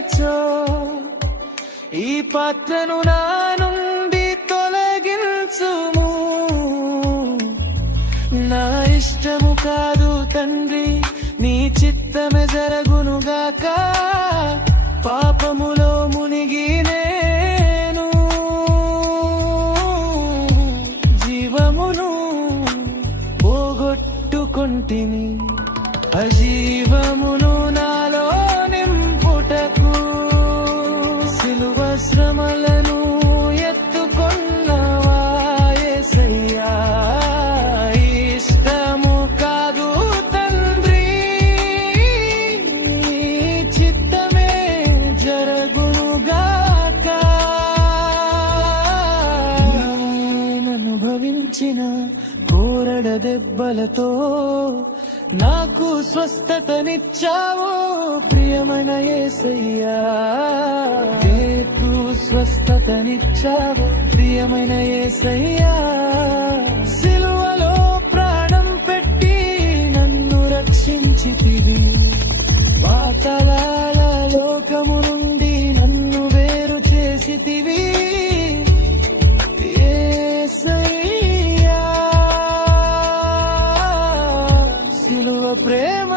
లేచో ఈ పాత్రను నా నుండి తొలగించుము. నా ఇష్టము కాదు తండ్రి, నీ చిత్తమే జరగునుగాక. పాపములో మునిగి నేను జీవమును పోగొట్టుకొంటిని. అజీవమును నాలో నింపుటకు సిలువ శ్రమలను ఎత్తుకొన్నవా యేసయ్యా. ఇష్టము కాదు తండ్రి, చిత్తమే జరగునుగాక. అనుభవించిన కోరడ దెబ్బలతో నాకు స్వస్థతనిచ్చావు ప్రియమైన యేసయ్యా. నీకు స్వస్థతనిచ్చావు ప్రియమైన యేసయ్యా. సిలువలో ప్రాణం పెట్టి నన్ను రక్షించితివి. పాతాళాల లోకము నుండి నన్ను వేరు చేసితివి యేసయ్యా. సిలువ ప్రేమ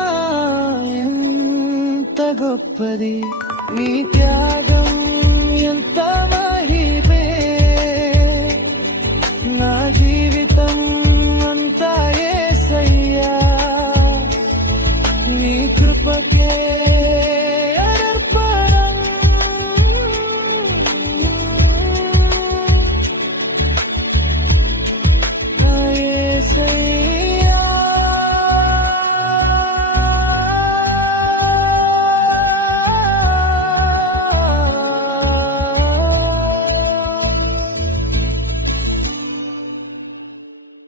ఎంత గొప్పది, నీ త్యాగం ఎంత